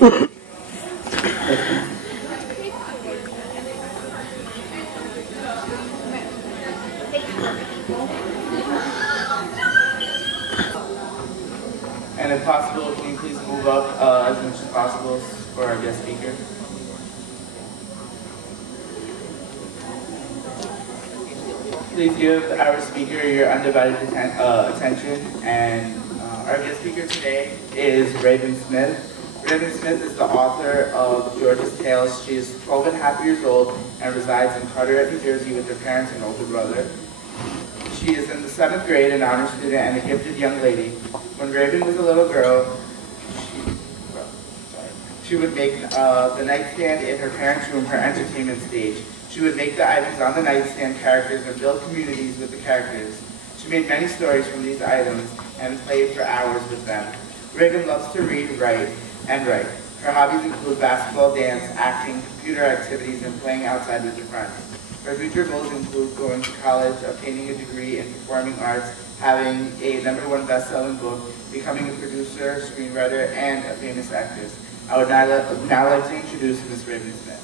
And if possible, can you please move up as much as possible for our guest speaker? Please give our speaker your undivided attention. And our guest speaker today is Raven Smith. Raven Smith is the author of George's Tales. She is 12.5 years old and resides in Carteret, New Jersey with her parents and older brother. She is in the 7th grade, an honor student, and a gifted young lady. When Raven was a little girl, she would make the nightstand in her parents' room her entertainment stage. She would make the items on the nightstand characters and build communities with the characters. She made many stories from these items and played for hours with them. Raven loves to read, write, and write. Her hobbies include basketball, dance, acting, computer activities, and playing outside with her friends. Her future goals include going to college, obtaining a degree in performing arts, having a #1 best-selling book, becoming a producer, screenwriter, and a famous actress. I would now like to introduce Ms. Raven Smith.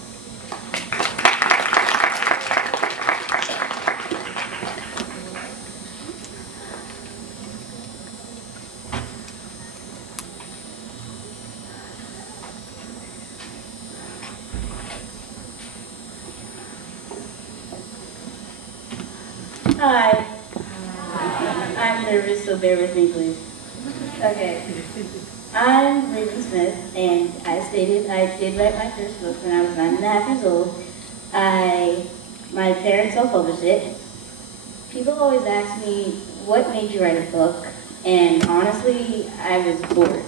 Hi. I'm nervous, so bear with me, please. Okay. I'm Raven Smith, and as stated, I did write my first book when I was 9.5 years old. My parents self-published it. People always ask me, what made you write a book? And honestly, I was bored,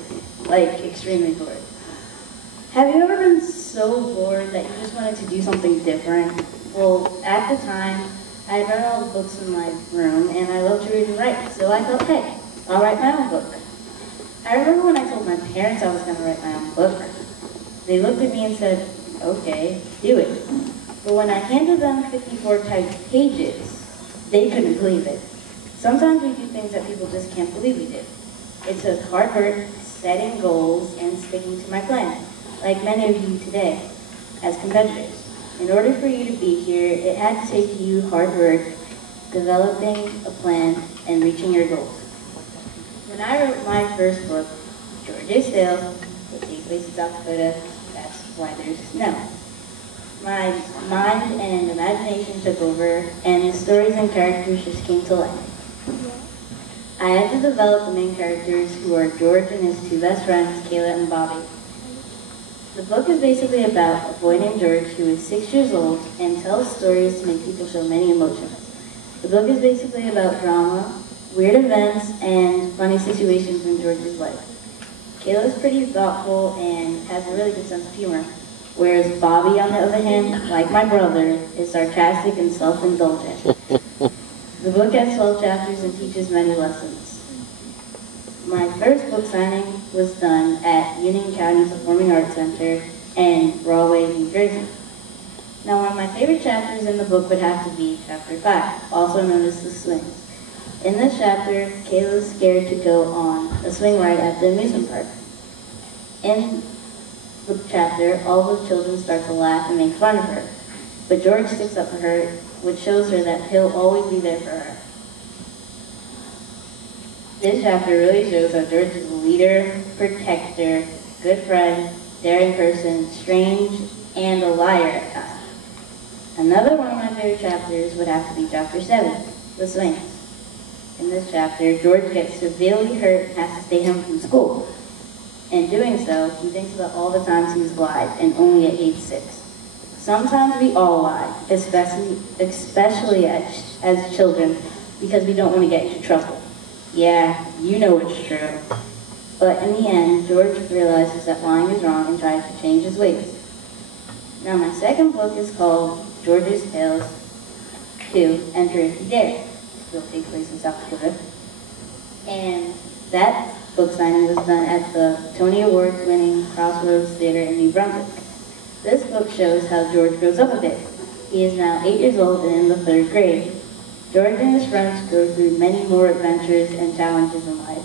like extremely bored. Have you ever been so bored that you just wanted to do something different? Well, at the time, I had read all the books in my room, and I loved to read and write, so I thought, hey, I'll write my own book. I remember when I told my parents I was going to write my own book, they looked at me and said, okay, do it. But when I handed them 54 typed pages, they couldn't believe it. Sometimes we do things that people just can't believe we did. It took hard work, setting goals, and sticking to my plan, like many of you today, as competitors. In order for you to be here, it had to take you hard work, developing a plan, and reaching your goals. When I wrote my first book, George's Tales, it takes place in South Dakota, that's why there's snow. My mind and imagination took over, and the stories and characters just came to life. I had to develop the main characters, who are George and his two best friends, Kayla and Bobby. The book is basically about a boy named George who is 6 years old and tells stories to make people show many emotions. The book is basically about drama, weird events, and funny situations in George's life. Kayla's pretty thoughtful and has a really good sense of humor, whereas Bobby, on the other hand, like my brother, is sarcastic and self-indulgent. The book has 12 chapters and teaches many lessons. My first book signing was done at Union County Performing Arts Center in Broadway, New Jersey. Now, one of my favorite chapters in the book would have to be Chapter 5, also known as The Swings. In this chapter, Kayla is scared to go on a swing ride at the amusement park. In the chapter, all the children start to laugh and make fun of her, but George sticks up for her, which shows her that he'll always be there for her. This chapter really shows how George is a leader, protector, good friend, daring person, strange, and a liar at times. Another one of my favorite chapters would have to be Chapter 7, The Swings. In this chapter, George gets severely hurt and has to stay home from school. In doing so, he thinks about all the times he's lied, and only at age 6. Sometimes we all lie, especially as children, because we don't want to get into trouble. Yeah, you know it's true. But in the end, George realizes that lying is wrong and tries to change his ways. Now, my second book is called George's Tales 2, Enter If You Dare. It will take place in South Dakota. And that book signing was done at the Tony Awards winning Crossroads Theater in New Brunswick. This book shows how George grows up a bit. He is now 8 years old and in the 3rd grade. George and his friends go through many more adventures and challenges in life.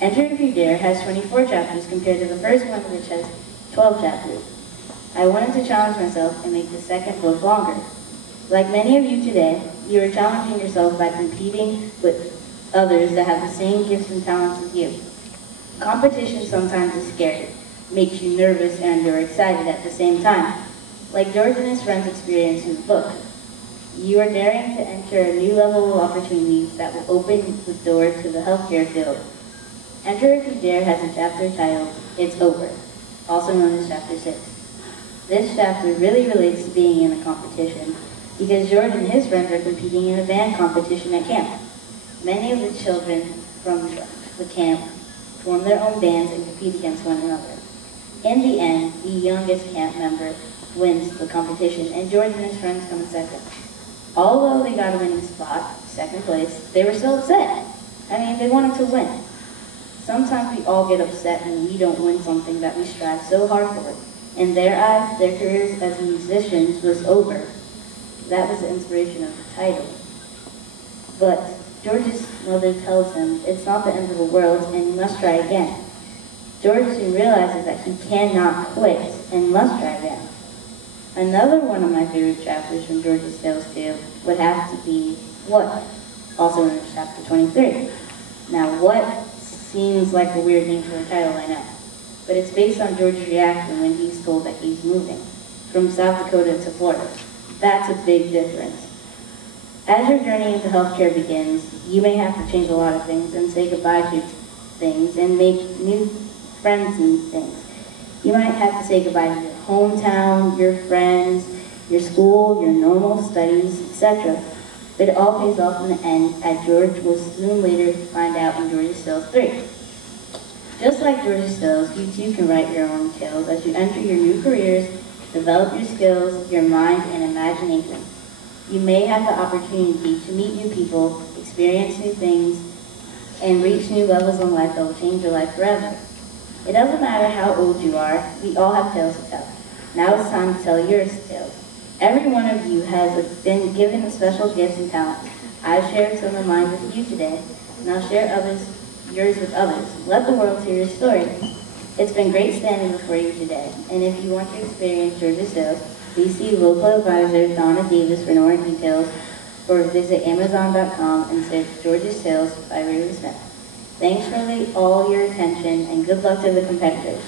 Enter If You Dare has 24 chapters compared to the first one, which has 12 chapters. I wanted to challenge myself and make the second book longer. Like many of you today, you are challenging yourself by competing with others that have the same gifts and talents as you. Competition sometimes is scary, makes you nervous and you're excited at the same time. Like George and his friends experience in the book. You are daring to enter a new level of opportunities that will open the door to the healthcare field. Enter If You Dare has a chapter titled, It's Over, also known as Chapter 6. This chapter really relates to being in a competition because George and his friends are competing in a band competition at camp. Many of the children from the camp form their own bands and compete against one another. In the end, the youngest camp member wins the competition and George and his friends come in second. Although they got a winning spot, second place, they were still upset. They wanted to win. Sometimes we all get upset when we don't win something that we strive so hard for. In their eyes, their careers as musicians was over. That was the inspiration of the title. But George's mother tells him it's not the end of the world and you must try again. George soon realizes that he cannot quit and must try again. Another one of my favorite chapters from George's Tales too would have to be What, also in chapter 23. Now What seems like a weird name for a title, I know, but it's based on George's reaction when he's told that he's moving from South Dakota to Florida. That's a big difference. As your journey into healthcare begins, you may have to change a lot of things and say goodbye to things and make new friends and things. You might have to say goodbye to your hometown, your friends, your school, your normal studies, etc. But it all pays off in the end, as George will soon later find out in George's Tales 3. Just like George's Tales, you too can write your own tales as you enter your new careers, develop your skills, your mind, and imagination. You may have the opportunity to meet new people, experience new things, and reach new levels in life that will change your life forever. It doesn't matter how old you are, we all have tales to tell. Now it's time to tell your tales. Every one of you has been given a special gifts and talents. I've shared some of mine with you today, and I'll share yours with others. Let the world hear your story. It's been great standing before you today, and if you want to experience George's Tales, please see local advisor Donna Davis for more details, or visit Amazon.com and search George's Tales by Raven Smith. Thanks for all your attention, and good luck to the competitors.